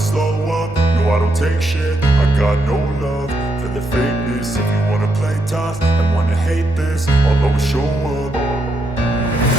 never slow up, no I don't take shit. I got no love for the fakeness. If you wanna play tough and wanna hate this, I'll always show up.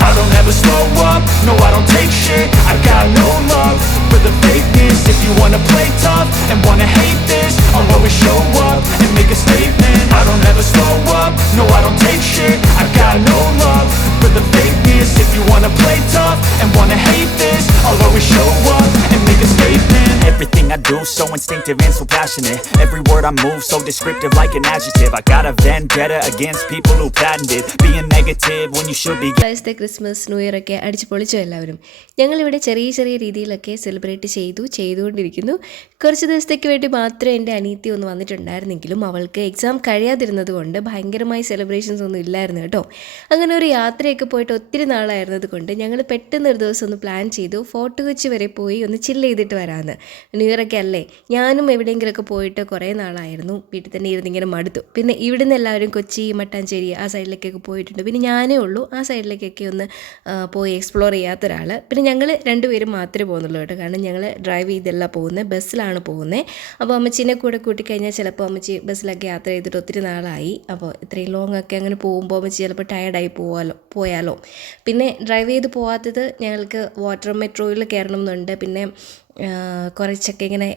I don't ever slow up, no I don't take shit. I got no love for the fakeness. If you wanna play tough and wanna hate this, I'll always show up and make a statement. I don't ever slow up, no I don't take shit. I got no love for the fakeness. If you wanna play tough and wanna hate this, I'll always show up and make a statement. Everything I do so instinctive and so passionate. Every word I move so descriptive like an adjective. I got a vendetta against people who patented being negative when you should be. പ്രാവശ്യത്തെ Christmas new year ഒക്കെ അടിച്ചു പൊളിച്ചോ എല്ലാവരും. ഞങ്ങളിവിടെ ചെറിയ ചെറിയ രീതിയിലൊക്കെ celebrate ചെയ്തുകൊണ്ടിരിക്കുന്നു. കുറച്ച് ദിവസത്തേക്ക് വേണ്ടി മാത്രമേ എൻ്റെ അനിയത്തി ഒന്ന് വന്നിട്ടുണ്ടായിരുന്നെങ്കിലും അവൾക്ക് എക്സാം കഴിയാതിരുന്നത് കൊണ്ട് ഭയങ്കരമായി സെലിബ്രേഷൻസ് ഒന്നും ഇല്ലായിരുന്നു കേട്ടോ. അങ്ങനെ ഒരു യാത്രയൊക്കെ പോയിട്ട് ഒത്തിരി നാളായിരുന്നത് കൊണ്ട് ഞങ്ങൾ പെട്ടെന്ന് ഒരു ദിവസം ഒന്ന് പ്ലാൻ ചെയ്തു ഫോർട്ട് കൊച്ചി വരെ പോയി ഒന്ന് ചില്ല് ചെയ്തിട്ട് വരാമെന്ന്. ന്യൂ ഇയർ ഒക്കെ അല്ലേ, ഞാനും എവിടെയെങ്കിലുമൊക്കെ പോയിട്ട് കുറേ നാളായിരുന്നു, വീട്ടിൽ തന്നെ ഇരുന്നിങ്ങനെ മടുത്തു. പിന്നെ ഇവിടുന്ന് എല്ലാവരും കൊച്ചി മട്ടാഞ്ചേരി ആ സൈഡിലേക്കൊക്കെ പോയിട്ടുണ്ട്. പിന്നെ ഞാനേ ഉള്ളൂ ആ സൈഡിലേക്കൊക്കെ ഒന്ന് പോയി എക്സ്പ്ലോർ ചെയ്യാത്ത ഒരാൾ. പിന്നെ ഞങ്ങൾ രണ്ടുപേരും മാത്രമേ പോകുന്നുള്ളൂ കേട്ടോ, കാരണം ഞങ്ങൾ ഡ്രൈവ് ചെയ്തല്ല പോകുന്നത്, ബസ്സിലാണ് പോകുന്നത്. അപ്പോൾ അമ്മച്ചീനെ കൂടെ കൂട്ടിക്കഴിഞ്ഞാൽ ചിലപ്പോൾ അമ്മച്ചി ബസ്സിലൊക്കെ യാത്ര ചെയ്തിട്ട് ഒത്തിരി നാളായി. അപ്പോൾ ഇത്രയും ലോങ് ഒക്കെ അങ്ങനെ പോകുമ്പോൾ അമ്മച്ചി ചിലപ്പോൾ ടയർഡായി പോയാലോ. പിന്നെ ഡ്രൈവ് ചെയ്ത് പോകാത്തത് ഞങ്ങൾക്ക് വാട്ടർ മെട്രോയിൽ കയറണം എന്നുണ്ട്. പിന്നെ കുറച്ചൊക്കെ ഇങ്ങനെ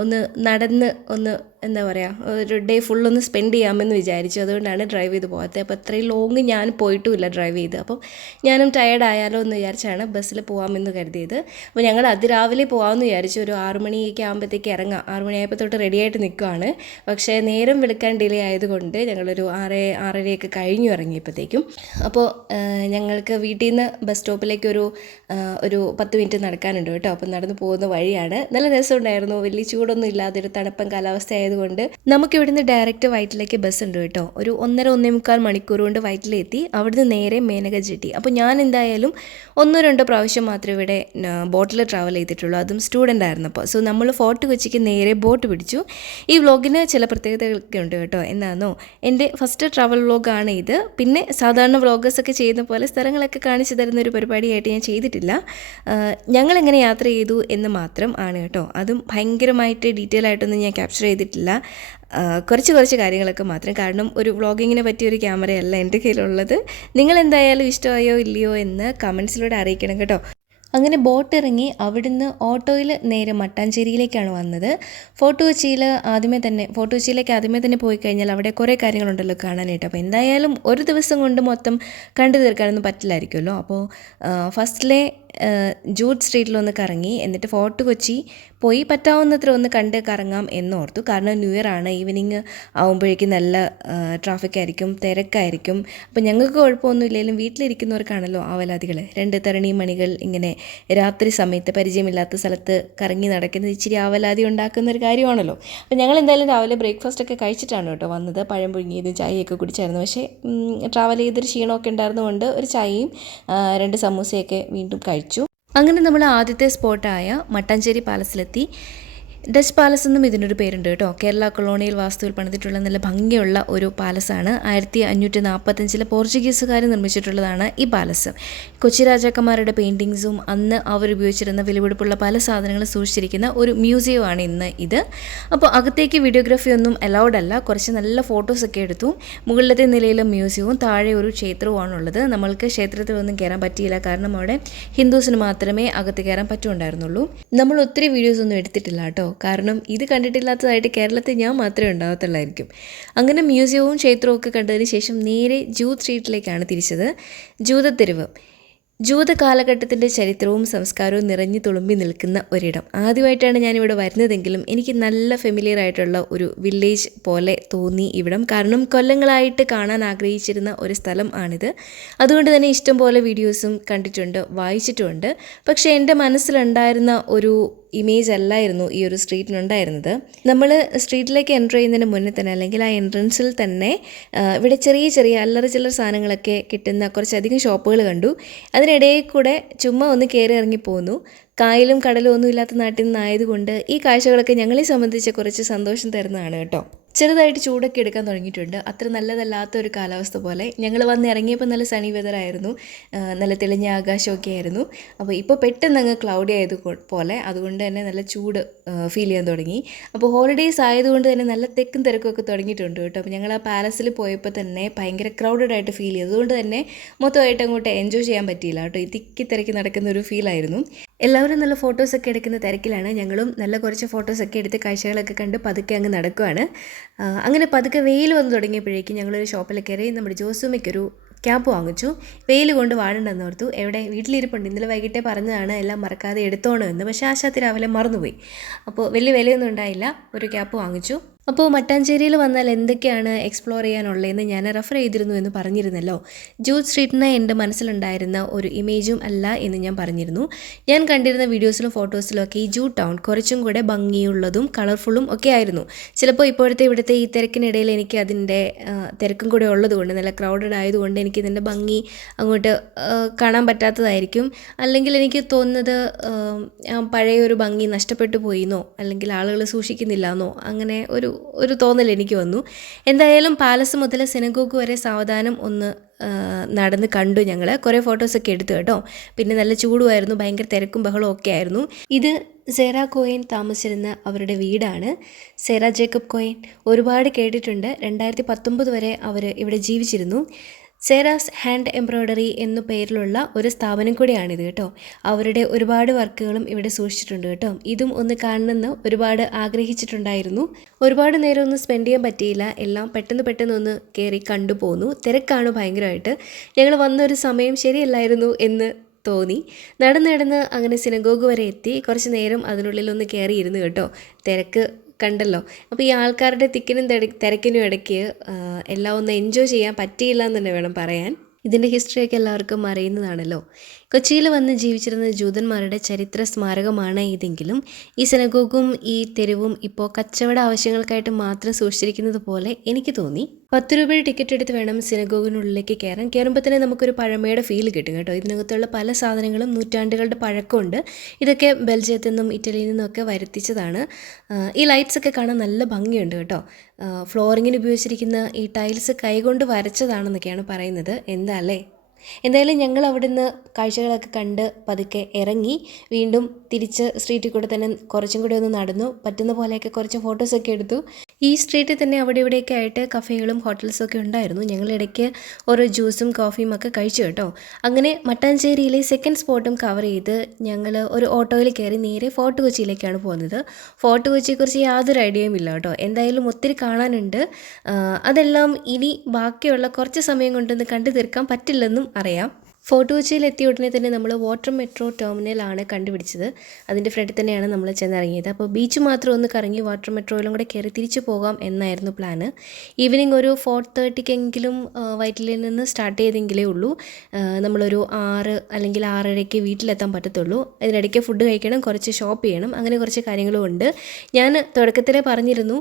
ഒന്ന് നടന്ന് ഒന്ന് എന്താ പറയുക ഒരു ഡേ ഫുള്ളൊന്ന് സ്പെൻഡ് ചെയ്യാമെന്ന് വിചാരിച്ചു. അതുകൊണ്ടാണ് ഡ്രൈവ് ചെയ്ത് പോകാത്തത്. അപ്പോൾ അത്രയും ലോങ് ഞാൻ പോയിട്ടുമില്ല ഡ്രൈവ് ചെയ്ത്. അപ്പം ഞാനും ടയേർഡ് ആയാലോ എന്ന് വിചാരിച്ചാണ് ബസ്സിൽ പോകാമെന്ന് കരുതിയത്. അപ്പോൾ ഞങ്ങൾ അതിരാവിലെ പോകാമെന്ന് വിചാരിച്ചു. ഒരു 6 മണിയൊക്കെ ആകുമ്പോഴത്തേക്ക് ഇറങ്ങാം. 6 മണിയായപ്പോൾ തൊട്ട് റെഡിയായിട്ട് നിൽക്കുകയാണ്. പക്ഷേ നേരം വെളുക്കാൻ ഡിലേ ആയതുകൊണ്ട് ഞങ്ങളൊരു 6:30 കഴിഞ്ഞു ഇറങ്ങിയപ്പോഴത്തേക്കും. അപ്പോൾ ഞങ്ങൾക്ക് വീട്ടിൽ നിന്ന് ബസ് സ്റ്റോപ്പിലേക്ക് ഒരു 10 മിനിറ്റ് നടക്കാനുണ്ട് കേട്ടോ. അപ്പം നടന്ന് പോകുന്ന വഴിയാണ്. നല്ല രസമുണ്ടായിരുന്നു. വലിയ ചൂടൊന്നും ഇല്ലാതെ ഒരു തണുപ്പൻ കാലാവസ്ഥ ആയതുകൊണ്ട് നമുക്ക് ഇവിടുന്ന് ഡയറക്റ്റ് വയറ്റിലേക്ക് ബസ് ഉണ്ട് കേട്ടോ. ഒരു 1.5 മണിക്കൂർ കൊണ്ട് വയറ്റിലെത്തി. അവിടുന്ന് നേരെ മേനക ജെട്ടി. അപ്പോൾ ഞാൻ എന്തായാലും 1-2 പ്രാവശ്യം മാത്രമേ ഇവിടെ ബോട്ടിൽ ട്രാവൽ ചെയ്തിട്ടുള്ളൂ, അതും സ്റ്റുഡൻ്റ് ആയിരുന്നപ്പോൾ. സോ നമ്മൾ ഫോർട്ട് കൊച്ചിക്ക് നേരെ ബോട്ട് പിടിച്ചു. ഈ വ്ളോഗിന് ചില പ്രത്യേകതകളൊക്കെ ഉണ്ട് കേട്ടോ. എന്താണെന്നോ, എൻ്റെ ഫസ്റ്റ് ട്രാവൽ വ്ളോഗാണ് ഇത്. പിന്നെ സാധാരണ വ്ളോഗേഴ്സൊക്കെ ചെയ്യുന്ന പോലെ സ്ഥലങ്ങളൊക്കെ കാണിച്ചു തരുന്ന ഒരു പരിപാടിയായിട്ട് ഞാൻ ചെയ്തിട്ടില്ല. ഞങ്ങളെങ്ങനെ യാത്ര ചെയ്തു എന്ന് മാത്രം ആണ് കേട്ടോ. അതും ഭയങ്കരമായിട്ട് ഡീറ്റെയിൽ ആയിട്ടൊന്നും ഞാൻ ക്യാപ്ചർ ചെയ്തിട്ടില്ല. കുറച്ച് കാര്യങ്ങളൊക്കെ മാത്രം. കാരണം ഒരു വ്ളോഗിങ്ങിനെ പറ്റിയൊരു ക്യാമറയല്ല എൻ്റെ കയ്യിലുള്ളത്. നിങ്ങൾ എന്തായാലും ഇഷ്ടമായോ ഇല്ലയോ എന്ന് കമൻസിലൂടെ അറിയിക്കണം കേട്ടോ. അങ്ങനെ ബോട്ട് ഇറങ്ങി അവിടുന്ന് ഓട്ടോയിൽ നേരെ മട്ടാഞ്ചേരിയിലേക്കാണ് വന്നത്. ഫോർട്ട് കൊച്ചിയിലേക്ക് ആദ്യമേ തന്നെ പോയി കഴിഞ്ഞാൽ അവിടെ കുറേ കാര്യങ്ങളുണ്ടല്ലോ കാണാനായിട്ട്. അപ്പോൾ എന്തായാലും ഒരു ദിവസം കൊണ്ട് മൊത്തം കണ്ടു തീർക്കാനൊന്നും പറ്റില്ലായിരിക്കുമല്ലോ. അപ്പോൾ ഫസ്റ്റിലെ ജൂട്ട് സ്ട്രീറ്റിലൊന്ന് കറങ്ങി, എന്നിട്ട് ഫോർട്ട് കൊച്ചി പോയി പറ്റാവുന്നത്ര ഒന്ന് കണ്ട് കറങ്ങാം എന്നോർത്തു. കാരണം ന്യൂ ഇയർ ആണ്, ഈവനിങ് ആകുമ്പോഴേക്കും നല്ല ട്രാഫിക് ആയിരിക്കും, തിരക്കായിരിക്കും. അപ്പോൾ ഞങ്ങൾക്ക് കുഴപ്പമൊന്നും ഇല്ലെങ്കിലും വീട്ടിലിരിക്കുന്നവർക്കാണല്ലോ ആവലാതികൾ. 2 തരണി മണികൾ ഇങ്ങനെ രാത്രി സമയത്ത് പരിചയമില്ലാത്ത സ്ഥലത്ത് കറങ്ങി നടക്കുന്നത് ഇച്ചിരി ആവലാതി ഉണ്ടാക്കുന്ന ഒരു കാര്യമാണല്ലോ. അപ്പോൾ ഞങ്ങൾ എന്തായാലും രാവിലെ ബ്രേക്ക്ഫാസ്റ്റൊക്കെ കഴിച്ചിട്ടാണ് കേട്ടോ വന്നത്. പഴം പുഴുങ്ങിയതും ചായയൊക്കെ കുടിച്ചായിരുന്നു. പക്ഷേ ട്രാവൽ ചെയ്തൊരു ക്ഷീണമൊക്കെ ഉണ്ടായിരുന്നതുകൊണ്ട് ഒരു ചായയും 2 സമൂസയൊക്കെ വീണ്ടും കഴിച്ചു. അങ്ങനെ നമ്മൾ ആദ്യത്തെ സ്പോട്ടായ മട്ടാഞ്ചേരി പാലസിലെത്തി. ഡച്ച് പാലസ് എന്നും ഇതിനൊരു പേരുണ്ട് കേട്ടോ. കേരള കൊളോണിയൽ വാസ്തുവിൽ പണിതിട്ടുള്ള നല്ല ഭംഗിയുള്ള ഒരു പാലസാണ്. 1545 പോർച്ചുഗീസുകാർ നിർമ്മിച്ചിട്ടുള്ളതാണ് ഈ പാലസ്. കൊച്ചി രാജാക്കന്മാരുടെ പെയിൻറ്റിങ്സും അന്ന് അവർ ഉപയോഗിച്ചിരുന്ന വിലപിടിപ്പുള്ള പല സാധനങ്ങളും സൂക്ഷിച്ചിരിക്കുന്ന ഒരു മ്യൂസിയമാണ് ഇന്ന് ഇത്. അപ്പോൾ അകത്തേക്ക് വീഡിയോഗ്രാഫി ഒന്നും അലൗഡ് അല്ല. കുറച്ച് നല്ല ഫോട്ടോസൊക്കെ എടുത്തു. മുകളിലത്തെ നിലയിലെ മ്യൂസിയവും താഴെ ഒരു ക്ഷേത്രവുമാണുള്ളത്. നമ്മൾക്ക് ക്ഷേത്രത്തിലൊന്നും കയറാൻ പറ്റിയില്ല, കാരണം അവിടെ ഹിന്ദുസിന് മാത്രമേ അകത്ത് കയറാൻ പറ്റുണ്ടായിരുന്നുള്ളൂ. നമ്മൾ ഒത്തിരി വീഡിയോസൊന്നും എടുത്തിട്ടില്ല കേട്ടോ, കാരണം ഇത് കണ്ടിട്ടില്ലാത്തതായിട്ട് കേരളത്തിൽ ഞാൻ മാത്രമേ ഉണ്ടാകത്തുള്ളായിരിക്കും. അങ്ങനെ മ്യൂസിയവും ക്ഷേത്രവും ഒക്കെ കണ്ടതിന് ശേഷം നേരെ ജൂത് സ്ട്രീറ്റിലേക്കാണ് തിരിച്ചത്. ജൂതത്തെരുവ് ജൂത കാലഘട്ടത്തിൻ്റെ ചരിത്രവും സംസ്കാരവും നിറഞ്ഞു തുളുമ്പി നിൽക്കുന്ന ഒരിടം. ആദ്യമായിട്ടാണ് ഞാനിവിടെ വരുന്നതെങ്കിലും എനിക്ക് നല്ല ഫെമിലിയർ ആയിട്ടുള്ള ഒരു വില്ലേജ് പോലെ തോന്നി ഇവിടം. കാരണം കൊല്ലങ്ങളായിട്ട് കാണാൻ ആഗ്രഹിച്ചിരുന്ന ഒരു സ്ഥലം ആണിത്. അതുകൊണ്ട് തന്നെ ഇഷ്ടം പോലെ വീഡിയോസും കണ്ടിട്ടുണ്ട്, വായിച്ചിട്ടുമുണ്ട്. പക്ഷേ എൻ്റെ മനസ്സിലുണ്ടായിരുന്ന ഒരു ഇമേജ് അല്ലായിരുന്നു ഈ ഒരു സ്ട്രീറ്റിനുണ്ടായിരുന്നത്. നമ്മൾ സ്ട്രീറ്റിലേക്ക് എൻ്റർ ചെയ്യുന്നതിന് മുന്നേ തന്നെ, അല്ലെങ്കിൽ ആ എൻട്രൻസിൽ തന്നെ ഇവിടെ ചെറിയ ചെറിയ അല്ലറ ചില്ലറ സാധനങ്ങളൊക്കെ കിട്ടുന്ന കുറച്ചധികം ഷോപ്പുകൾ കണ്ടു. അതിനിടയിൽ കൂടെ ചുമ്മാ ഒന്ന് കയറി ഇറങ്ങി പോന്നു. കായലും കടലും ഒന്നും ഇല്ലാത്ത നാട്ടിൽ നിന്നായതുകൊണ്ട് ഈ കാഴ്ചകളൊക്കെ ഞങ്ങളെ സംബന്ധിച്ച് കുറച്ച് സന്തോഷം തരുന്നതാണ് കേട്ടോ. ചെറുതായിട്ട് ചൂടൊക്കെ എടുക്കാൻ തുടങ്ങിയിട്ടുണ്ട്. അത്ര നല്ലതല്ലാത്ത ഒരു കാലാവസ്ഥ പോലെ. ഞങ്ങൾ വന്ന് ഇറങ്ങിയപ്പോൾ നല്ല സണി വെതറായിരുന്നു, നല്ല തെളിഞ്ഞ ആകാശമൊക്കെ ആയിരുന്നു. അപ്പോൾ ഇപ്പോൾ പെട്ടെന്ന് അങ്ങ് ക്ലൗഡി ആയത് പോലെ, അതുകൊണ്ട് തന്നെ നല്ല ചൂട് ഫീൽ ചെയ്യാൻ തുടങ്ങി. അപ്പോൾ ഹോളിഡേയ്സ് ആയതുകൊണ്ട് തന്നെ നല്ല തിരക്കും തിരക്കുമൊക്കെ തുടങ്ങിയിട്ടുണ്ട് കേട്ടോ. അപ്പോൾ ഞങ്ങൾ ആ പാലസിൽ പോയപ്പോൾ തന്നെ ഭയങ്കര ക്രൗഡഡ് ആയിട്ട് ഫീൽ ചെയ്തു. അതുകൊണ്ട് തന്നെ മൊത്തമായിട്ട് അങ്ങോട്ട് എൻജോയ് ചെയ്യാൻ പറ്റിയില്ല കേട്ടോ. ഈ തിക്കി തിരക്കി നടക്കുന്ന ഒരു ഫീലായിരുന്നു. എല്ലാവരും നല്ല ഫോട്ടോസൊക്കെ എടുക്കുന്ന തിരക്കിലാണ്. ഞങ്ങളും നല്ല കുറച്ച് ഫോട്ടോസൊക്കെ എടുത്ത് കാഴ്ചകളൊക്കെ കണ്ട് പതുക്കെ അങ്ങ് നടക്കുവാണ്. അങ്ങനെ പതുക്കെ വെയിൽ വന്ന് തുടങ്ങിയപ്പോഴേക്കും ഞങ്ങളൊരു ഷോപ്പിൽ കയറി നമ്മുടെ ജോസുമ്മയ്ക്കൊരു ക്യാപ്പ് വാങ്ങിച്ചു. വെയിൽ കൊണ്ട് വാടണ്ടെന്ന് ഓർത്തു. എവിടെ വീട്ടിലിരിപ്പുണ്ട്, ഇന്നലെ വൈകിട്ടേ പറഞ്ഞതാണ് എല്ലാം മറക്കാതെ എടുത്തോണമെന്ന്. പക്ഷേ ആശാത്തി രാവിലെ മറന്നുപോയി. അപ്പോൾ വലിയ വിലയൊന്നും ഉണ്ടായില്ല, ഒരു ക്യാപ്പ് വാങ്ങിച്ചു. അപ്പോൾ മട്ടാഞ്ചേരിയിൽ വന്നാൽ എന്തൊക്കെയാണ് എക്സ്പ്ലോർ ചെയ്യാനുള്ളതെന്ന് ഞാൻ റെഫർ ചെയ്തിരുന്നു എന്ന് പറഞ്ഞിരുന്നല്ലോ. ജൂട്ട് സ്ട്രീറ്റിന് എൻ്റെ മനസ്സിലുണ്ടായിരുന്ന ഒരു ഇമേജും അല്ല എന്ന് ഞാൻ പറഞ്ഞിരുന്നു. ഞാൻ കണ്ടിരുന്ന വീഡിയോസിലും ഫോട്ടോസിലും ഒക്കെ ഈ ജൂട്ട് ടൗൺ കുറച്ചും കൂടെ ഭംഗിയുള്ളതും കളർഫുള്ളും ഒക്കെ ആയിരുന്നു. ചിലപ്പോൾ ഇപ്പോഴത്തെ ഇവിടുത്തെ ഈ തിരക്കിനിടയിൽ എനിക്ക് അതിൻ്റെ തിരക്കും കൂടെ ഉള്ളതുകൊണ്ട്, നല്ല ക്രൗഡഡ് ആയതുകൊണ്ട് എനിക്കിതിൻ്റെ ഭംഗി അങ്ങോട്ട് കാണാൻ പറ്റാത്തതായിരിക്കും. അല്ലെങ്കിൽ എനിക്ക് തോന്നുന്നത് പഴയൊരു ഭംഗി നഷ്ടപ്പെട്ടു പോയിന്നോ, അല്ലെങ്കിൽ ആളുകൾ സൂക്ഷിക്കുന്നില്ല എന്നോ, അങ്ങനെ ഒരു തോന്നൽ എനിക്ക് വന്നു. എന്തായാലും പാലസ് മുതൽ സിനഗോഗ് വരെ സാവധാനം ഒന്ന് നടന്ന് കണ്ടു. ഞങ്ങൾ കുറേ ഫോട്ടോസൊക്കെ എടുത്തു കേട്ടോ. പിന്നെ നല്ല ചൂടുമായിരുന്നു, ഭയങ്കര തിരക്കും ബഹളവും ഒക്കെ ആയിരുന്നു. ഇത് സെറ കോയൻ താമസിച്ചിരുന്ന അവരുടെ വീടാണ്. സെറ ജേക്കബ് കോയൻ ഒരുപാട് കേട്ടിട്ടുണ്ട്. 2019 വരെ അവർ ഇവിടെ ജീവിച്ചിരുന്നു. സെറാസ് ഹാൻഡ് എംബ്രോയ്ഡറി എന്നു പേരിലുള്ള ഒരു സ്ഥാപനം കൂടിയാണിത് കേട്ടോ. അവരുടെ ഒരുപാട് വർക്കുകളും ഇവിടെ സൂക്ഷിച്ചിട്ടുണ്ട് കേട്ടോ. ഇതും ഒന്ന് കാണണമെന്ന് ഒരുപാട് ആഗ്രഹിച്ചിട്ടുണ്ടായിരുന്നു. ഒരുപാട് നേരം ഒന്നും സ്പെൻഡ് ചെയ്യാൻ പറ്റിയില്ല. എല്ലാം പെട്ടെന്ന് ഒന്ന് കയറി കണ്ടുപോന്നു. തിരക്കാണ് ഭയങ്കരമായിട്ട്. ഞങ്ങൾ വന്നൊരു സമയം ശരിയല്ലായിരുന്നു എന്ന് തോന്നി. നടന്ന് അങ്ങനെ സിനഗോഗ് വരെ എത്തി. കുറച്ച് നേരം അതിനുള്ളിലൊന്ന് കയറിയിരുന്നു കേട്ടോ. തിരക്ക് കണ്ടല്ലോ. അപ്പോൾ ഈ ആൾക്കാരുടെ തിക്കിനും തിരക്കിനും ഇടയ്ക്ക് എല്ലാം ഒന്ന് എൻജോയ് ചെയ്യാൻ പറ്റിയില്ല എന്ന് തന്നെ വേണം പറയാൻ. ഇതിൻ്റെ ഹിസ്റ്ററിയൊക്കെ എല്ലാവർക്കും അറിയുന്നതാണല്ലോ. കൊച്ചിയിൽ വന്ന് ജീവിച്ചിരുന്ന ജൂതന്മാരുടെ ചരിത്ര സ്മാരകമാണ് ഇതെങ്കിലും ഈ സിനഗോഗും ഈ തെരുവും ഇപ്പോൾ കച്ചവട ആവശ്യങ്ങൾക്കായിട്ട് മാത്രം സൂക്ഷിച്ചിരിക്കുന്നത് പോലെ എനിക്ക് തോന്നി. 10 രൂപയുടെ ടിക്കറ്റ് എടുത്ത് വേണം സിനഗോഗിനുള്ളിലേക്ക് കയറാൻ. കയറുമ്പോൾ തന്നെ നമുക്കൊരു പഴമയുടെ ഫീൽ കിട്ടും കേട്ടോ. ഇതിനകത്തുള്ള പല സാധനങ്ങളും നൂറ്റാണ്ടുകളുടെ പഴക്കമുണ്ട്. ഇതൊക്കെ ബെൽജിയത്തിൽ നിന്നും ഇറ്റലിയിൽ നിന്നൊക്കെ വരുത്തിച്ചതാണ്. ഈ ലൈറ്റ്സ് ഒക്കെ കാണാൻ നല്ല ഭംഗിയുണ്ട് കേട്ടോ. ഫ്ലോറിങ്ങിന് ഉപയോഗിച്ചിരിക്കുന്ന ഈ ടൈൽസ് കൈകൊണ്ട് വരച്ചതാണെന്നൊക്കെയാണ് പറയുന്നത്. എന്താ അല്ലേ? എന്തായാലും ഞങ്ങൾ അവിടുന്ന് കാഴ്ചകളൊക്കെ കണ്ട് പതുക്കെ ഇറങ്ങി വീണ്ടും തിരിച്ച് സ്ട്രീറ്റിൽ കൂടെ തന്നെ കുറച്ചും കൂടി ഒന്ന് നടന്നു. പറ്റുന്ന പോലെയൊക്കെ കുറച്ച് ഫോട്ടോസൊക്കെ എടുത്തു. ഈ സ്ട്രീറ്റിൽ തന്നെ അവിടെ ഇവിടെയൊക്കെ ആയിട്ട് കഫേകളും ഹോട്ടൽസും ഒക്കെ ഉണ്ടായിരുന്നു. ഞങ്ങൾ ഇടയ്ക്ക് ഓരോ ജ്യൂസും കോഫിയും ഒക്കെ കഴിച്ചു കേട്ടോ. അങ്ങനെ മട്ടാഞ്ചേരിയിലെ സെക്കൻഡ് സ്പോട്ടും കവർ ചെയ്ത് ഞങ്ങൾ ഒരു ഓട്ടോയിൽ കയറി നേരെ ഫോർട്ട് കൊച്ചിയിലേക്കാണ് പോകുന്നത്. ഫോർട്ട് കൊച്ചിയെക്കുറിച്ച് യാതൊരു ഐഡിയയും ഇല്ല കേട്ടോ. എന്തായാലും ഒത്തിരി കാണാനുണ്ട്. അതെല്ലാം ഇനി ബാക്കിയുള്ള കുറച്ച് സമയം കൊണ്ടൊന്ന് കണ്ടു തീർക്കാൻ പറ്റില്ലെന്നും അറിയാം. ഫോർട്ട് കൊച്ചിയിൽ എത്തിയ ഉടനെ തന്നെ നമ്മൾ വാട്ടർ മെട്രോ ടെർമിനലാണ് കണ്ടുപിടിച്ചത്. അതിൻ്റെ ഫ്രണ്ടിൽ തന്നെയാണ് നമ്മൾ ചെന്നിറങ്ങിയത്. അപ്പോൾ ബീച്ച് മാത്രം ഒന്ന് കറങ്ങി വാട്ടർ മെട്രോയിലും കൂടെ കയറി തിരിച്ചു പോകാം എന്നായിരുന്നു പ്ലാന്. ഈവനിങ് ഒരു 4:30 വൈറ്റിലിൽ നിന്ന് സ്റ്റാർട്ട് ചെയ്തെങ്കിലേ ഉള്ളൂ നമ്മളൊരു 6 അല്ലെങ്കിൽ 6:30 വീട്ടിലെത്താൻ പറ്റത്തുള്ളൂ. അതിനിടയ്ക്ക് ഫുഡ് കഴിക്കണം, കുറച്ച് ഷോപ്പ് ചെയ്യണം, അങ്ങനെ കുറച്ച് കാര്യങ്ങളും ഉണ്ട്. ഞാൻ തുടക്കത്തിലേ പറഞ്ഞിരുന്നു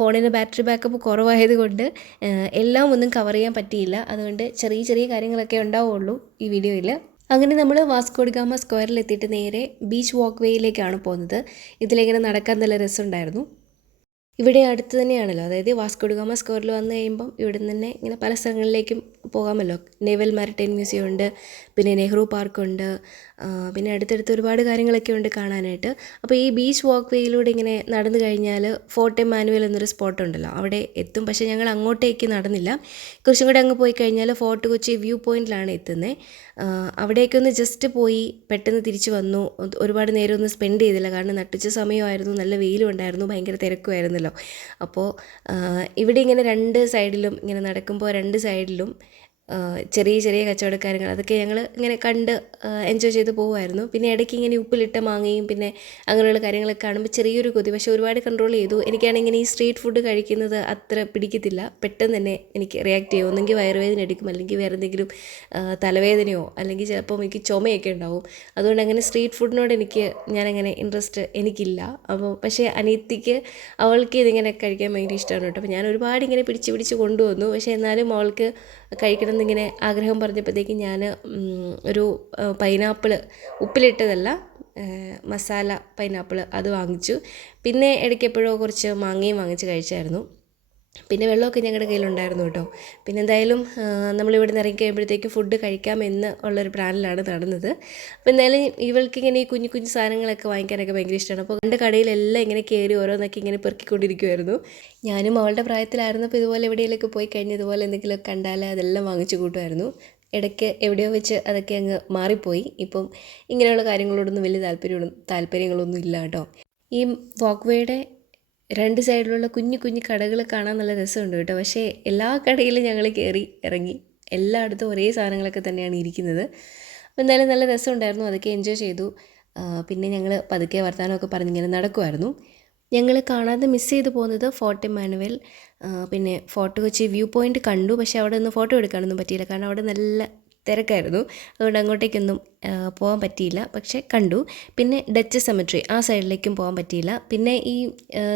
ഫോണിന് ബാറ്ററി ബാക്കപ്പ് കുറവായതുകൊണ്ട് എല്ലാം ഒന്നും കവർ ചെയ്യാൻ പറ്റിയില്ല. അതുകൊണ്ട് ചെറിയ കാര്യങ്ങളൊക്കെ ഉണ്ടാവുള്ളൂ ഈ വീഡിയോയിൽ. അങ്ങനെ നമ്മൾ വാസ്കോഡഗാമ സ്ക്വയറിൽ എത്തിയിട്ട് നേരെ ബീച്ച് വാക്ക് വേയിലേക്കാണ് പോകുന്നത്. ഇതിലിങ്ങനെ നടക്കാൻ നല്ല രസമുണ്ടായിരുന്നു. ഇവിടെ അടുത്ത് തന്നെയാണല്ലോ, അതായത് വാസ്കോഡഗാമ സ്ക്വയറിൽ വന്നു കഴിയുമ്പം ഇവിടെ നിന്ന് തന്നെ ഇങ്ങനെ പല സ്ഥലങ്ങളിലേക്കും പോകാമല്ലോ. നേവൽ മാരിടൈം മ്യൂസിയം ഉണ്ട്, പിന്നെ നെഹ്റു പാർക്കുണ്ട്, പിന്നെ അടുത്തടുത്ത് ഒരുപാട് കാര്യങ്ങളൊക്കെ ഉണ്ട് കാണാനായിട്ട്. അപ്പോൾ ഈ ബീച്ച് വാക്ക് വേയിലൂടെ ഇങ്ങനെ നടന്നു കഴിഞ്ഞാൽ ഫോർട്ട് എമാനുവൽ എന്നൊരു സ്പോട്ട് ഉണ്ടല്ലോ, അവിടെ എത്തും. പക്ഷേ ഞങ്ങൾ അങ്ങോട്ടേക്ക് നടന്നില്ല. കുറച്ചും കൂടെ അങ്ങ് പോയി കഴിഞ്ഞാൽ ഫോർട്ട് കൊച്ചി വ്യൂ പോയിൻറ്റിലാണ് എത്തുന്നത്. അവിടേക്കൊന്ന് ജസ്റ്റ് പോയി പെട്ടെന്ന് തിരിച്ചു വന്നു. ഒരുപാട് നേരം ഒന്നും സ്പെൻഡ് ചെയ്തില്ല, കാരണം നട്ടുച്ച സമയമായിരുന്നു, നല്ല വെയിലും ഉണ്ടായിരുന്നു, ഭയങ്കര തിരക്കുമായിരുന്നല്ലോ. അപ്പോൾ ഇവിടെ ഇങ്ങനെ രണ്ട് സൈഡിലും ഇങ്ങനെ നടക്കുമ്പോൾ രണ്ട് സൈഡിലും ചെറിയ കച്ചവടക്കാരങ്ങൾ, അതൊക്കെ ഞങ്ങൾ ഇങ്ങനെ കണ്ട് എൻജോയ് ചെയ്ത് പോകുമായിരുന്നു. പിന്നെ ഇടയ്ക്ക് ഇങ്ങനെ ഉപ്പിലിട്ട മാങ്ങയും പിന്നെ അങ്ങനെയുള്ള കാര്യങ്ങളൊക്കെ കാണുമ്പോൾ ചെറിയൊരു കൊതി, പക്ഷേ ഒരുപാട് കൺട്രോൾ ചെയ്തു. എനിക്കാണെങ്കിൽ ഇങ്ങനെ ഈ സ്ട്രീറ്റ് ഫുഡ് കഴിക്കുന്നത് അത്ര പിടിക്കത്തില്ല. പെട്ടെന്ന് തന്നെ എനിക്ക് റിയാക്ട് ചെയ്യും. ഒന്നെങ്കിൽ വയറുവേദന എടുക്കും, അല്ലെങ്കിൽ വേറെ എന്തെങ്കിലും തലവേദനയോ, അല്ലെങ്കിൽ ചിലപ്പോൾ എനിക്ക് ചുമയൊക്കെ ഉണ്ടാവും. അതുകൊണ്ട് അങ്ങനെ സ്ട്രീറ്റ് ഫുഡിനോട് ഞാനങ്ങനെ ഇൻട്രസ്റ്റ് എനിക്കില്ല. അപ്പോൾ പക്ഷേ അനിയത്തിക്ക്, അവൾക്ക് ഇതിങ്ങനെ കഴിക്കാൻ ഭയങ്കര ഇഷ്ടമാണ് കേട്ടോ. അപ്പോൾ ഞാൻ ഒരുപാട് ഇങ്ങനെ പിടിച്ച് കൊണ്ടുവന്നു. പക്ഷേ എന്നാലും അവൾക്ക് കഴിക്കണം എന്നിങ്ങനെ ആഗ്രഹം പറഞ്ഞപ്പോഴത്തേക്കും ഞാൻ ഒരു പൈനാപ്പിൾ, ഉപ്പിലിട്ടതല്ല, മസാല പൈനാപ്പിൾ അത് വാങ്ങിച്ചു. പിന്നെ ഇടയ്ക്ക് എപ്പോഴോ കുറച്ച് മാങ്ങയും വാങ്ങിച്ച് കഴിച്ചായിരുന്നു. പിന്നെ വെള്ളമൊക്കെ ഞങ്ങളുടെ കയ്യിലുണ്ടായിരുന്നു കേട്ടോ. പിന്നെ എന്തായാലും നമ്മളിവിടെ നിന്ന് ഇറങ്ങി കഴിയുമ്പോഴത്തേക്കും ഫുഡ് കഴിക്കാമെന്ന് ഉള്ളൊരു പ്ലാനിലാണ് നടന്നത്. അപ്പോൾ എന്തായാലും ഇവൾക്ക് ഇങ്ങനെ ഈ കുഞ്ഞു കുഞ്ഞു സാധനങ്ങളൊക്കെ വാങ്ങിക്കാനൊക്കെ ഭയങ്കര ഇഷ്ടമാണ്. അപ്പോൾ കണ്ട കടയിലെല്ലാം ഇങ്ങനെ കയറി ഓരോന്നൊക്കെ ഇങ്ങനെ പെറുക്കിക്കൊണ്ടിരിക്കുമായിരുന്നു. ഞാനും അവളുടെ പ്രായത്തിലായിരുന്നപ്പോൾ ഇതുപോലെ എവിടെയെങ്കിലുമൊക്കെ പോയി കഴിഞ്ഞ് ഇതുപോലെ എന്തെങ്കിലുമൊക്കെ കണ്ടാൽ അതെല്ലാം വാങ്ങിച്ചു കൂട്ടുമായിരുന്നു. ഇടയ്ക്ക് എവിടെയോ വെച്ച് അതൊക്കെ അങ്ങ് മാറിപ്പോയി. ഇപ്പം ഇങ്ങനെയുള്ള കാര്യങ്ങളോടൊന്നും വലിയ താല്പര്യങ്ങളൊന്നും ഇല്ല കേട്ടോ. ഈ വാക്ക് വേയുടെ 2 സൈഡിലുള്ള കുഞ്ഞു കുഞ്ഞു കടകൾ കാണാൻ നല്ല രസമുണ്ട് കേട്ടോ. പക്ഷേ എല്ലാ കടയിലും ഞങ്ങൾ കയറി ഇറങ്ങി എല്ലായിടത്തും ഒരേ സാധനങ്ങളൊക്കെ തന്നെയാണ് ഇരിക്കുന്നത്. അപ്പോൾ എന്തായാലും നല്ല രസമുണ്ടായിരുന്നു, അതൊക്കെ എൻജോയ് ചെയ്തു. പിന്നെ ഞങ്ങൾ പതുക്കെ വർത്തമാനമൊക്കെ പറഞ്ഞിങ്ങനെ നടക്കുമായിരുന്നു. ഞങ്ങൾ കാണാതെ മിസ് ചെയ്ത് പോകുന്നത് ഫോർട്ട് ഇമ്മാനുവൽ, പിന്നെ ഫോർട്ട് കൊച്ചി വ്യൂ പോയിൻ്റ് കണ്ടു. പക്ഷേ അവിടെ നിന്ന് ഫോട്ടോ എടുക്കാനൊന്നും പറ്റിയില്ല, കാരണം അവിടെ നല്ല തിരക്കായിരുന്നു. അതുകൊണ്ട് അങ്ങോട്ടേക്കൊന്നും പോകാൻ പറ്റിയില്ല, പക്ഷേ കണ്ടു. പിന്നെ ഡച്ച് സെമെട്രി ആ സൈഡിലേക്കും പോകാൻ പറ്റിയില്ല. പിന്നെ ഈ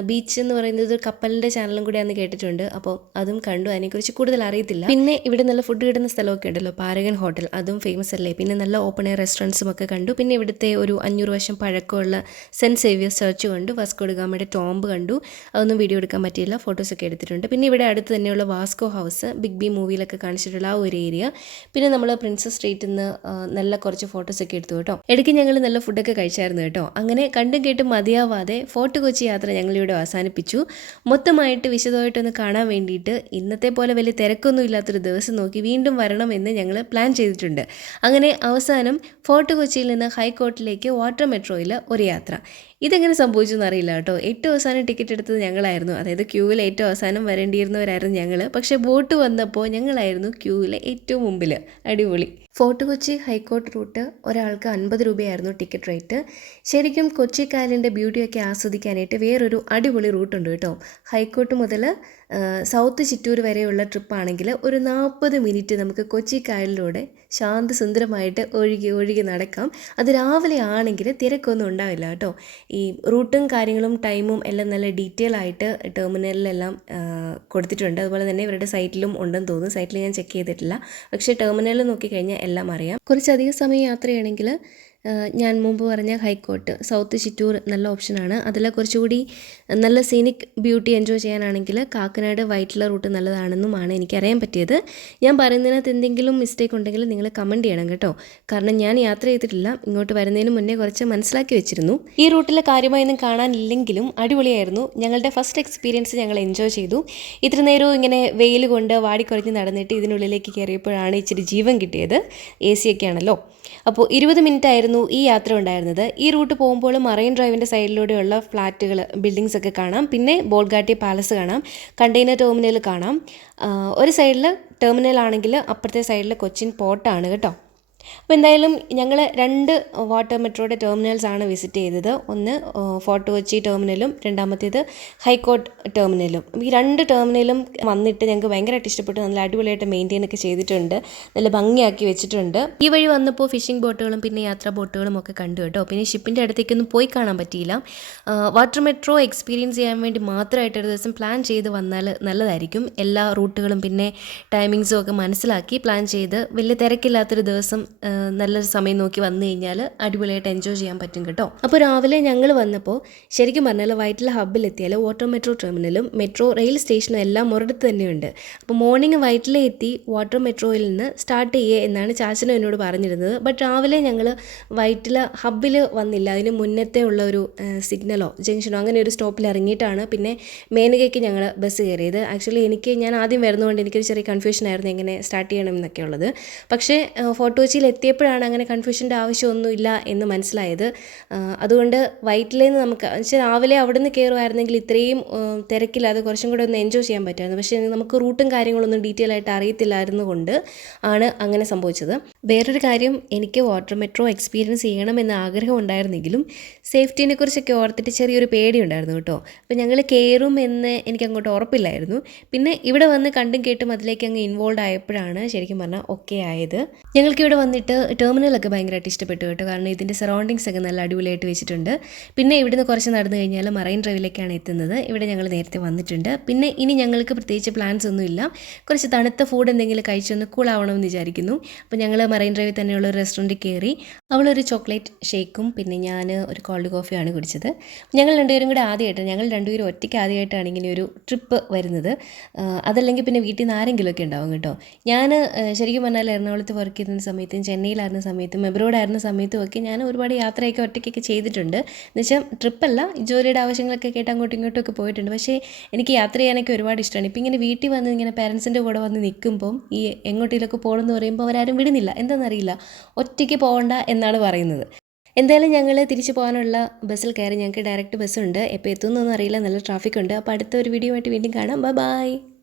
ബീച്ച് എന്ന് പറയുന്നത് കപ്പലിൻ്റെ ചാനലും കൂടെയാണെന്ന് കേട്ടിട്ടുണ്ട്, അപ്പോൾ അതും കണ്ടു. അതിനെക്കുറിച്ച് കൂടുതൽ അറിയത്തില്ല. പിന്നെ ഇവിടെ നല്ല ഫുഡ് കിട്ടുന്ന സ്ഥലമൊക്കെ ഉണ്ടല്ലോ, പാരഗൺ ഹോട്ടൽ, അതും ഫേമസ് അല്ലേ. പിന്നെ നല്ല ഓപ്പൺ എയർ റെസ്റ്റോറൻറ്റ്സും ഒക്കെ കണ്ടു. പിന്നെ ഇവിടുത്തെ ഒരു 500 വർഷം പഴക്കമുള്ള സെൻറ്റ് സേവിയേഴ്സ് ചർച്ച് കണ്ടു. വാസ്കോ ഡ ഗാമയുടെ ടോംബ് കണ്ടു. അതൊന്നും വീഡിയോ എടുക്കാൻ പറ്റിയില്ല, ഫോട്ടോസൊക്കെ എടുത്തിട്ടുണ്ട്. പിന്നെ ഇവിടെ അടുത്ത് തന്നെയുള്ള വാസ്കോ ഹൗസ്, ബിഗ് ബി മൂവിയിലൊക്കെ കാണിച്ചിട്ടുള്ള ആ ഒരു ഏരിയ. പിന്നെ നമ്മൾ പ്രിൻസസ് സ്ട്രീറ്റിൽ നിന്ന് നല്ല കുറച്ച് ഫോട്ടോസൊക്കെ എടുത്തു കേട്ടോ. ഇടയ്ക്ക് ഞങ്ങൾ നല്ല ഫുഡൊക്കെ കഴിച്ചായിരുന്നു കേട്ടോ. അങ്ങനെ കണ്ടും കേട്ടും മതിയാവാതെ ഫോർട്ട് കൊച്ചി യാത്ര ഞങ്ങളിവിടെ അവസാനിപ്പിച്ചു. മൊത്തമായിട്ട് വിശദമായിട്ടൊന്ന് കാണാൻ വേണ്ടിയിട്ട് ഇന്നത്തെ പോലെ വലിയ തിരക്കൊന്നും ഇല്ലാത്തൊരു ദിവസം നോക്കി വീണ്ടും വരണമെന്ന് ഞങ്ങൾ പ്ലാൻ ചെയ്തിട്ടുണ്ട്. അങ്ങനെ അവസാനം ഫോർട്ട് കൊച്ചിയിൽ നിന്ന് ഹൈക്കോർട്ടിലേക്ക് വാട്ടർ മെട്രോയിൽ ഒരു യാത്ര. ഇതെങ്ങനെ സംഭവിച്ചെന്ന് അറിയില്ല കേട്ടോ. ഏറ്റവും അവസാനം ടിക്കറ്റ് എടുത്തത് ഞങ്ങളായിരുന്നു, അതായത് ക്യൂവിൽ ഏറ്റവും അവസാനം വരേണ്ടിയിരുന്നവരായിരുന്നു ഞങ്ങൾ. പക്ഷേ ബോട്ട് വന്നപ്പോൾ ഞങ്ങളായിരുന്നു ക്യൂവിലെ ഏറ്റവും മുമ്പിൽ. അടിപൊളി. ഫോർട്ട് കൊച്ചി ഹൈക്കോർട്ട് റൂട്ട് ഒരാൾക്ക് 50 രൂപയായിരുന്നു ടിക്കറ്റ് റേറ്റ്. ശരിക്കും കൊച്ചി കായലിൻ്റെ ബ്യൂട്ടിയൊക്കെ ആസ്വദിക്കാനായിട്ട് വേറൊരു അടിപൊളി റൂട്ടുണ്ട് കേട്ടോ. ഹൈക്കോർട്ട് മുതൽ സൗത്ത് ചിറ്റൂർ വരെയുള്ള ട്രിപ്പാണെങ്കിൽ ഒരു 40 മിനിറ്റ് നമുക്ക് കൊച്ചി കായലിലൂടെ ശാന്തസുന്ദരമായിട്ട് ഒഴുകി നടക്കാം. അത് രാവിലെ ആണെങ്കിൽ തിരക്കൊന്നും ഉണ്ടാവില്ല കേട്ടോ. ഈ റൂട്ടും കാര്യങ്ങളും ടൈമും എല്ലാം നല്ല ഡീറ്റെയിൽ ആയിട്ട് ടെർമിനലിലെല്ലാം കൊടുത്തിട്ടുണ്ട്. അതുപോലെ തന്നെ ഇവരുടെ സൈറ്റിലും ഉണ്ടെന്ന് തോന്നുന്നു. സൈറ്റിൽ ഞാൻ ചെക്ക് ചെയ്തിട്ടില്ല, പക്ഷേ ടെർമിനലിൽ നോക്കിക്കഴിഞ്ഞാൽ എല്ലാം അറിയാം. കുറച്ചധികം സമയം യാത്രയാണെങ്കിൽ ഞാൻ മുമ്പ് പറഞ്ഞ ഹൈക്കോർട്ട്, സൗത്ത് ചിറ്റൂർ നല്ല ഓപ്ഷനാണ്. അതിൽ കുറച്ചുകൂടി നല്ല സീനിക് ബ്യൂട്ടി എൻജോയ് ചെയ്യാനാണെങ്കിൽ കാക്കനാട് വൈറ്റില റൂട്ട് നല്ലതാണെന്നുമാണ് എനിക്കറിയാൻ പറ്റിയത്. ഞാൻ പറയുന്നതിനകത്ത് എന്തെങ്കിലും മിസ്റ്റേക്ക് ഉണ്ടെങ്കിൽ നിങ്ങൾ കമൻറ്റ് ചെയ്യണം കേട്ടോ. കാരണം ഞാൻ യാത്ര ചെയ്തിട്ടില്ല, ഇങ്ങോട്ട് വരുന്നതിന് മുന്നേ കുറച്ച് മനസ്സിലാക്കി വെച്ചിരുന്നു. ഈ റൂട്ടിൽ കാര്യമായൊന്നും കാണാനില്ലെങ്കിലും അടിപൊളിയായിരുന്നു. ഞങ്ങളുടെ ഫസ്റ്റ് എക്സ്പീരിയൻസ് ഞങ്ങൾ എൻജോയ് ചെയ്തു. ഇത്ര നേരവും ഇങ്ങനെ വെയിൽ കൊണ്ട് വാടിക്കുറഞ്ഞ് നടന്നിട്ട് ഇതിനുള്ളിലേക്ക് കയറിയപ്പോഴാണ് ഇച്ചിരി ജീവൻ കിട്ടിയത്. AC ഒക്കെ ആണല്ലോ. അപ്പോൾ 20 മിനിറ്റ് ആയിരുന്നു ഈ യാത്ര ഉണ്ടായിരുന്നത്. ഈ റൂട്ട് പോകുമ്പോൾ മറൈൻ ഡ്രൈവിൻ്റെ സൈഡിലൂടെയുള്ള ഫ്ലാറ്റുകൾ, ബിൽഡിങ്സ് ഒക്കെ കാണാം. പിന്നെ ബോൾഗാട്ടി പാലസ് കാണാം, കണ്ടെയ്നർ ടെർമിനൽ കാണാം. ഒരു സൈഡിൽ ടെർമിനൽ ആണെങ്കിൽ അപ്പുറത്തെ സൈഡിൽ കൊച്ചിൻ പോർട്ടാണ് കേട്ടോ. അപ്പോൾ എന്തായാലും ഞങ്ങൾ 2 വാട്ടർ മെട്രോയുടെ ടെർമിനൽസാണ് വിസിറ്റ് ചെയ്തത്. ഒന്ന് ഫോർട്ട് കൊച്ചി ടെർമിനലും രണ്ടാമത്തേത് ഹൈക്കോർട്ട് ടെർമിനലും. ഈ 2 ടെർമിനലും വന്നിട്ട് ഞങ്ങൾക്ക് ഭയങ്കരമായിട്ട് ഇഷ്ടപ്പെട്ടു. നല്ല അടിപൊളിയായിട്ട് മെയിൻറ്റെയിൻ ഒക്കെ ചെയ്തിട്ടുണ്ട്, നല്ല ഭംഗിയാക്കി വെച്ചിട്ടുണ്ട്. ഈ വഴി വന്നപ്പോൾ ഫിഷിംഗ് ബോട്ടുകളും പിന്നെ യാത്രാ ബോട്ടുകളും ഒക്കെ കണ്ടു കേട്ടോ. പിന്നെ ഷിപ്പിൻ്റെ അടുത്തേക്കൊന്നും പോയി കാണാൻ പറ്റിയില്ല. വാട്ടർ മെട്രോ എക്സ്പീരിയൻസ് ചെയ്യാൻ വേണ്ടി മാത്രമായിട്ട് ഒരു ദിവസം പ്ലാൻ ചെയ്ത് വന്നാൽ നല്ലതായിരിക്കും. എല്ലാ റൂട്ടുകളും പിന്നെ ടൈമിങ്സും ഒക്കെ മനസ്സിലാക്കി പ്ലാൻ ചെയ്ത് വലിയ തിരക്കില്ലാത്തൊരു ദിവസം നല്ലൊരു സമയം നോക്കി വന്നു കഴിഞ്ഞാൽ അടിപൊളിയായിട്ട് എൻജോയ് ചെയ്യാൻ പറ്റും കേട്ടോ. അപ്പോൾ രാവിലെ ഞങ്ങൾ വന്നപ്പോൾ ശരിക്കും പറഞ്ഞാൽ വൈറ്റില ഹബ്ബിലെത്തിയാൽ വാട്ടർ മെട്രോ ടെർമിനലും മെട്രോ റെയിൽ സ്റ്റേഷനും എല്ലാം ഒരിടത്ത് തന്നെയുണ്ട്. അപ്പോൾ മോർണിംഗ് വൈറ്റില എത്തി വാട്ടർ മെട്രോയിൽ നിന്ന് സ്റ്റാർട്ട് ചെയ്യുക എന്നാണ് ചാച്ചനും എന്നോട് പറഞ്ഞിരുന്നത്. ബട്ട് രാവിലെ ഞങ്ങൾ വൈറ്റില ഹബ്ബിൽ വന്നില്ല. അതിന് മുന്നത്തെ ഉള്ള ഒരു സിഗ്നലോ ജംഗ്ഷനോ അങ്ങനെ ഒരു സ്റ്റോപ്പിൽ ഇറങ്ങിയിട്ടാണ് പിന്നെ മേനകയ്ക്ക് ഞങ്ങൾ ബസ് കയറിയത്. ആക്ച്വലി ഞാൻ ആദ്യം വരുന്നതുകൊണ്ട് എനിക്കൊരു ചെറിയ കൺഫ്യൂഷനായിരുന്നു എങ്ങനെ സ്റ്റാർട്ട് ചെയ്യണം എന്നൊക്കെ ഉള്ളത്. പക്ഷേ ഫോർട്ട് കൊച്ചിയിൽ എത്തിയപ്പോഴാണ് അങ്ങനെ കൺഫ്യൂഷൻ്റെ ആവശ്യമൊന്നുമില്ല എന്ന് മനസ്സിലായത്. അതുകൊണ്ട് വൈറ്റിലയിൽ നിന്ന് നമുക്ക് രാവിലെ അവിടെ നിന്ന് കയറുമായിരുന്നെങ്കിൽ ഇത്രയും തിരക്കില്ലാതെ കുറച്ചും കൂടെ ഒന്ന് എൻജോയ് ചെയ്യാൻ പറ്റുമായിരുന്നു. പക്ഷേ നമുക്ക് റൂട്ടും കാര്യങ്ങളൊന്നും ഡീറ്റെയിൽ ആയിട്ട് അറിയത്തില്ലായിരുന്നു കൊണ്ട് ആണ് അങ്ങനെ സംഭവിച്ചത്. വേറൊരു കാര്യം, എനിക്ക് വാട്ടർ മെട്രോ എക്സ്പീരിയൻസ് ചെയ്യണമെന്ന് ആഗ്രഹം ഉണ്ടായിരുന്നെങ്കിലും സേഫ്റ്റീനെ കുറിച്ചൊക്കെ ഓർത്തിട്ട് ചെറിയൊരു പേടിയുണ്ടായിരുന്നു കേട്ടോ. അപ്പോൾ ഞങ്ങൾ കയറുമെന്ന് എനിക്ക് അങ്ങോട്ട് ഉറപ്പില്ലായിരുന്നു. പിന്നെ ഇവിടെ വന്ന് കണ്ടും കേട്ടും അതിലേക്ക് അങ്ങ് ഇൻവോൾവ് ആയപ്പോഴാണ് ശരിക്കും പറഞ്ഞാൽ ഓക്കെ ആയത്. ഞങ്ങൾക്കിവിടെ വന്നിട്ട് ടെർമിനലൊക്കെ ഭയങ്കരമായിട്ട് ഇഷ്ടപ്പെട്ടു കേട്ടോ. കാരണം ഇതിൻ്റെ സറൗണ്ടിങ്സ് ഒക്കെ നല്ല അടിപൊളിയായിട്ട് വെച്ചിട്ടുണ്ട്. പിന്നെ ഇവിടുന്ന് കുറച്ച് നടന്നു കഴിഞ്ഞാൽ മറൈൻ ഡ്രൈവിലേക്കാണ് എത്തുന്നത്. ഇവിടെ ഞങ്ങൾ നേരത്തെ വന്നിട്ടുണ്ട്. പിന്നെ ഇനി ഞങ്ങൾക്ക് പ്രത്യേകിച്ച് പ്ലാൻസ് ഒന്നുമില്ല. കുറച്ച് തണുത്ത ഫുഡ് എന്തെങ്കിലും കഴിച്ചൊന്ന് കൂളാവണമെന്ന് വിചാരിക്കുന്നു. അപ്പോൾ ഞങ്ങൾ മറൈൻ ഡ്രൈവിൽ തന്നെയുള്ള ഒരു റെസ്റ്റോറൻറ്റിൽ കയറി. അവളൊരു ചോക്ലേറ്റ് ഷേക്കും പിന്നെ ഞാൻ ഒരു കോൾഡ് കോഫിയാണ് കുടിച്ചത്. ഞങ്ങൾ രണ്ടുപേരും കൂടെ ആദ്യമായിട്ടാണ്, ഞങ്ങൾ രണ്ടുപേരും ഒറ്റയ്ക്ക് ആദ്യമായിട്ടാണ് ഇങ്ങനെ ഒരു ട്രിപ്പ് വരുന്നത്. അതല്ലെങ്കിൽ പിന്നെ വീട്ടിൽ നിന്ന് ആരെങ്കിലുമൊക്കെ ഉണ്ടാവും കേട്ടോ. ഞാൻ ശരിക്കും പറഞ്ഞാൽ എറണാകുളത്ത് വർക്ക് ചെയ്യുന്ന സമയത്തും ചെന്നൈയിലായിരുന്ന സമയത്തും എബ്രോഡായിരുന്ന സമയത്തും ഒക്കെ ഞാൻ ഒരുപാട് യാത്രയൊക്കെ ഒറ്റയ്ക്കൊക്കെ ചെയ്തിട്ടുണ്ട്. എന്നുവെച്ചാൽ ട്രിപ്പല്ല, ജോലിയുടെ ആവശ്യങ്ങളൊക്കെ കേട്ട് അങ്ങോട്ടും ഇങ്ങോട്ടും ഒക്കെ പോയിട്ടുണ്ട്. പക്ഷേ എനിക്ക് യാത്ര ചെയ്യാനൊക്കെ ഒരുപാട് ഇഷ്ടമാണ്. ഇപ്പം ഇങ്ങനെ വീട്ടിൽ വന്ന് ഇങ്ങനെ പാരൻസിൻ്റെ കൂടെ വന്ന് നിൽക്കുമ്പം ഈ എങ്ങോട്ടേലൊക്കെ പോകണമെന്ന് പറയുമ്പോൾ അവരാരും വിടുന്നില്ല, എന്താണെന്നറിയില്ല. ഒറ്റയ്ക്ക് പോകണ്ട എന്നാണ് പറയുന്നത്. എന്തായാലും ഞങ്ങൾ തിരിച്ചു പോകാനുള്ള ബസ്സിൽ കയറി. ഞങ്ങൾക്ക് ഡയറക്റ്റ് ബസ്സുണ്ട്. എപ്പോൾ എത്തുമെന്നൊന്നും അറിയില്ല, നല്ല ട്രാഫിക് ഉണ്ട്. അപ്പോൾ അടുത്ത ഒരു വീഡിയോ ആയിട്ട് വീണ്ടും കാണാം. ബൈ.